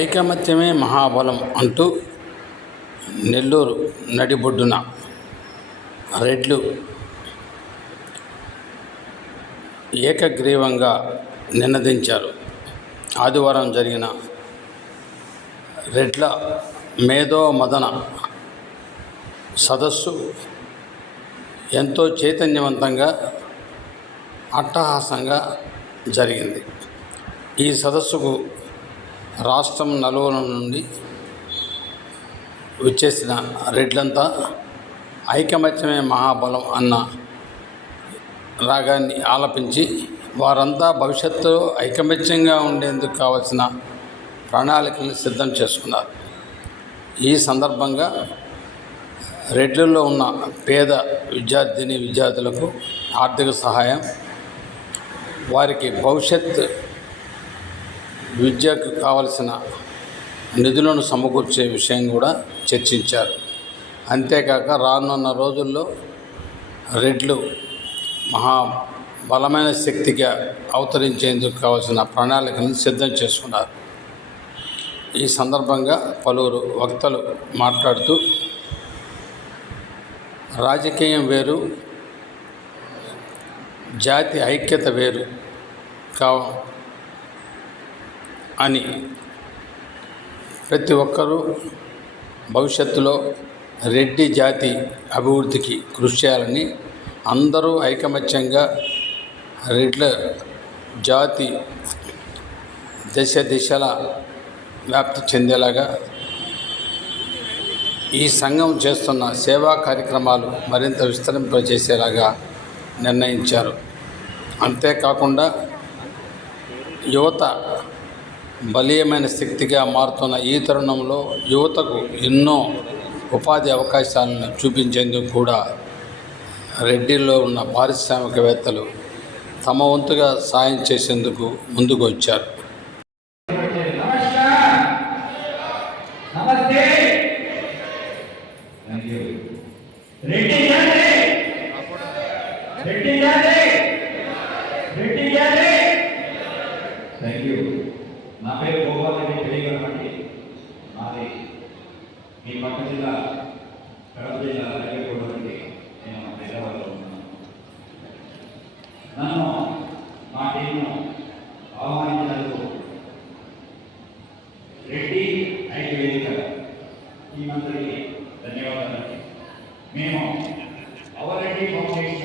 ఐకమత్యమే మహాబలం అంటూ నెల్లూరు నడిబొడ్డున రెడ్లు ఏకగ్రీవంగా నినదించారు. ఆదివారం జరిగిన రెడ్ల మేధో మదన సదస్సు ఎంతో చైతన్యవంతంగా అట్టహాసంగా జరిగింది. ఈ సదస్సుకు రాష్ట్రం నలువల నుండి వచ్చేసిన రెడ్లంతా ఐకమత్యమే మహాబలం అన్న రాగాన్ని ఆలపించి వారంతా భవిష్యత్తులో ఐకమత్యంగా ఉండేందుకు కావలసిన ప్రణాళికలను సిద్ధం చేసుకున్నారు. ఈ సందర్భంగా రెడ్లలో ఉన్న పేద విద్యార్థిని విద్యార్థులకు ఆర్థిక సహాయం వారికి భవిష్యత్ విద్యకు కావలసిన నిధులను సమకూర్చే విషయం కూడా చర్చించారు. అంతేకాక రానున్న రోజుల్లో రెడ్లు మహా బలమైన శక్తిగా అవతరించేందుకు కావాల్సిన ప్రణాళికలను సిద్ధం చేసుకున్నారు. ఈ సందర్భంగా పలువురు వక్తలు మాట్లాడుతూ రాజకీయం వేరు జాతి ఐక్యత వేరు కావ అని ప్రతి ఒక్కరూ భవిష్యత్తులో రెడ్డి జాతి అభివృద్ధికి కృషి చేయాలని అందరూ ఐకమత్యంగా రెడ్ల జాతి దశ దిశల వ్యాప్తి చెందేలాగా ఈ సంఘం చేస్తున్న సేవా కార్యక్రమాలు మరింత విస్తరింపజేసేలాగా నిర్ణయించారు. అంతేకాకుండా యువత బలీయమైన శక్తిగా మారుతున్న ఈ తరుణంలో యువతకు ఎన్నో ఉపాధి అవకాశాలను చూపించేందుకు కూడా రెడ్డిలో ఉన్న పారిశ్రామికవేత్తలు తమ వంతుగా సాయం చేసేందుకు ముందుకు వచ్చారు నమస్తే రెడ్డి జాతి రెడ్డి జాతి రెడ్డి జాతి థ్యాంక్ యూ నా పేరు గోపాల్ రెడ్డి తెలియగలమండి మాది మీ పక్క జిల్లా కడప జిల్లా రైల్వేగూడ నుండి నేను హైదరాబాద్లో ఉన్నాను. నన్ను మా టీంను ఆహ్వానించినందుకు రెడ్డి ఐదు వేదిక ఈ మంత్రికి ధన్యవాదాలండి మేము అవర్ రెడ్డి ఫౌండేషన్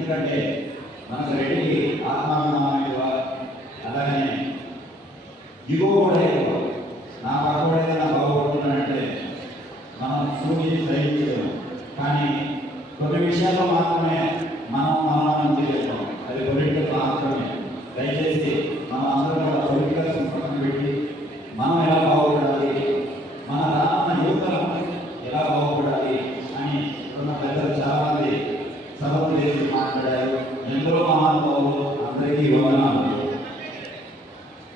ఎందుకంటే మనకు రెడ్డి ఆత్మాభిమానం ఎక్కువ అలాగనే ఇగో కూడా ఎక్కువ నా పక్కవాడే నా బాగుపడుతున్నానంటే మనం సూచి సహించలేము కానీ కొన్ని విషయాల్లో మాత్రమే మనం మనం తెలియజేస్తాం. అది పొలిటికల్ మాత్రమే దయచేసి మనం అందరం కూడా పొలిటికల్ పక్కన పెట్టి మనం ఎలా బాగుపడాలి మన రానున్న యువతరం ఎలా బాగుపడాలి అని ఉన్న పెద్దలు చాలా మంది సభలు చేసి మాట్లాడారు ఎందరో మహానుభావులు అందరికీ వందనాలు.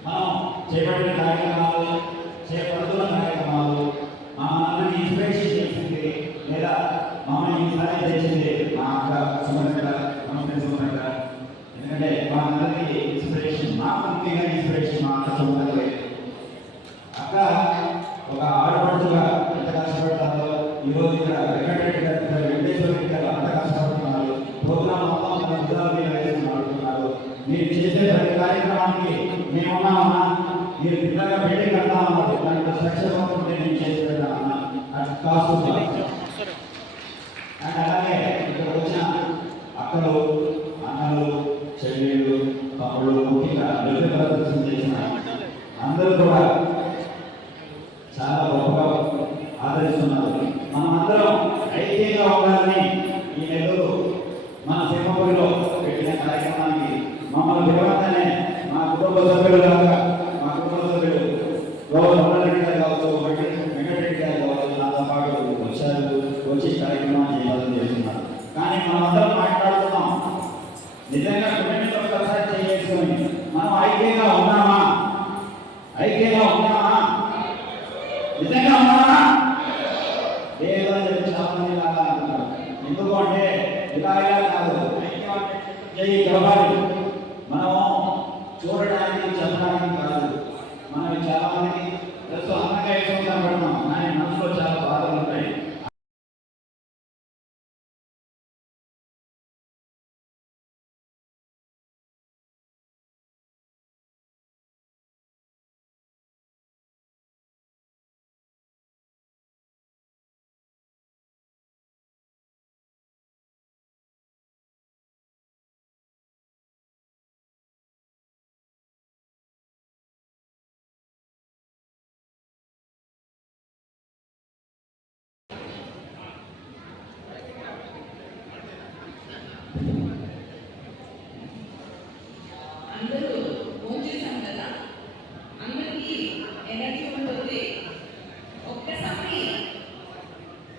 మనం చేపట్టిన కార్యక్రమాలు చేపడుతున్న కార్యక్రమాలు మా ఇన్స్పిరేషన్ చేసింది లేదా మమ్మల్ని ఇన్స్పైర్ చేసింది మా అక్క సుమత నమస్తే సుమత ఎందుకంటే మనందరికీ ఇన్స్పిరేషన్ మా ముఖ్యంగా ఇన్స్పిరేషన్ మా అక్క సుమతలే అక్క ఒక ఆడపడుచుగా ఎంత కష్టపడతారో ఈరోజు ఇక్కడ వెంకటరెడ్డి గారు ఇక్కడ వెంకటేశ్వర రెడ్డి గారు అంత కష్టపడుతున్నారు ప్రోగ్రామ్ మొత్తం మన ఉద్యోగాలు వేసి ఆడుతున్నారు మీరు చేసే ప్రతి కార్యక్రమానికి మేమున్నామన్నా మీరు పిల్లగా పెళ్ళి కడతా ఉన్నారు. దాంట్లో సక్సెస్ అవుతుంటే నేను చేసి పెడతామన్నా అది కాస్ట్ ఐక్యంగా ఉన్నామా నిజంగా ఉన్నామా లేదా చాలా ఎందుకు అంటే ఇలా కాదు. ఐక్యం అంటే జై ప్రభావి.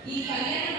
ఈ కళ్యాణ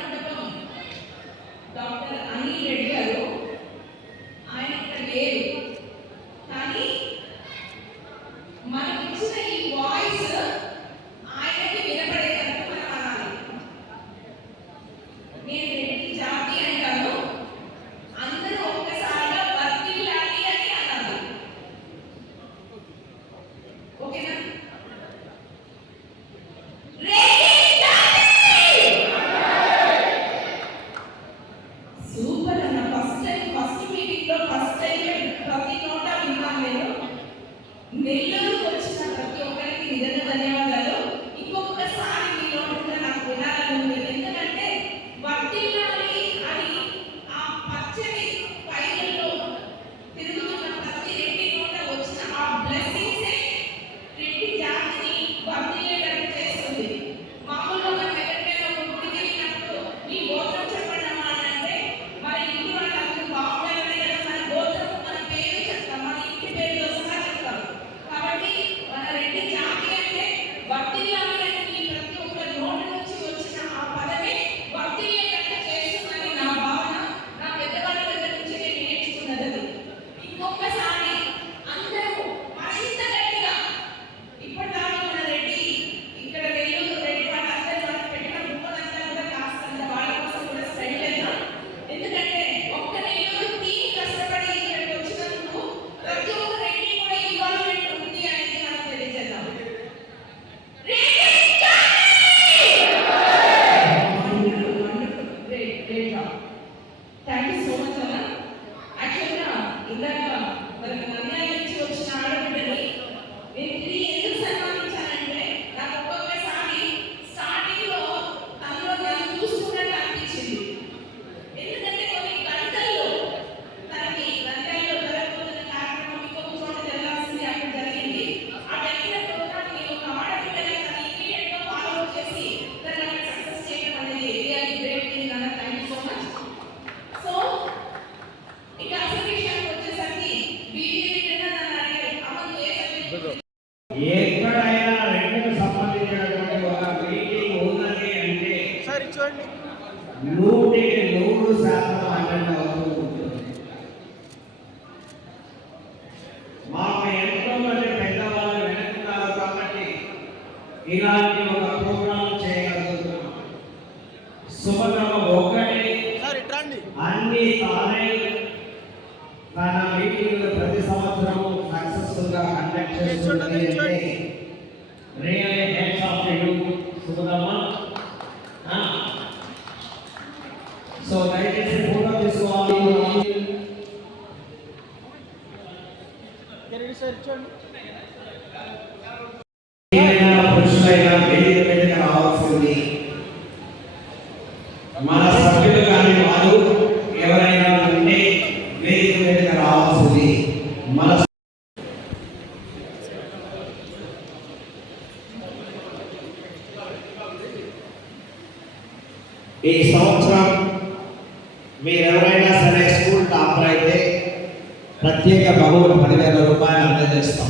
ప్రత్యేక బహుమతి పదివేల రూపాయలు అందజేస్తాం.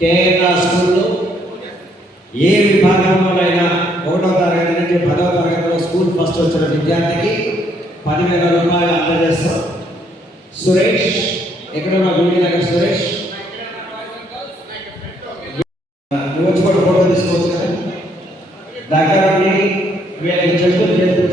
కేఎన్ఆర్ స్కూల్లో ఏ విభాగంలోనైనా ఒకటో తరగతి నుంచి పదో తరగతిలో స్కూల్ ఫస్ట్ వచ్చిన విద్యార్థికి పదివేల రూపాయలు అందజేస్తాం. సురేష్ ఎక్కడ ఉన్న భూమి నగర్ సురేష్ ఫోటో తీసుకోవచ్చు దగ్గర చెప్పు చెప్పులు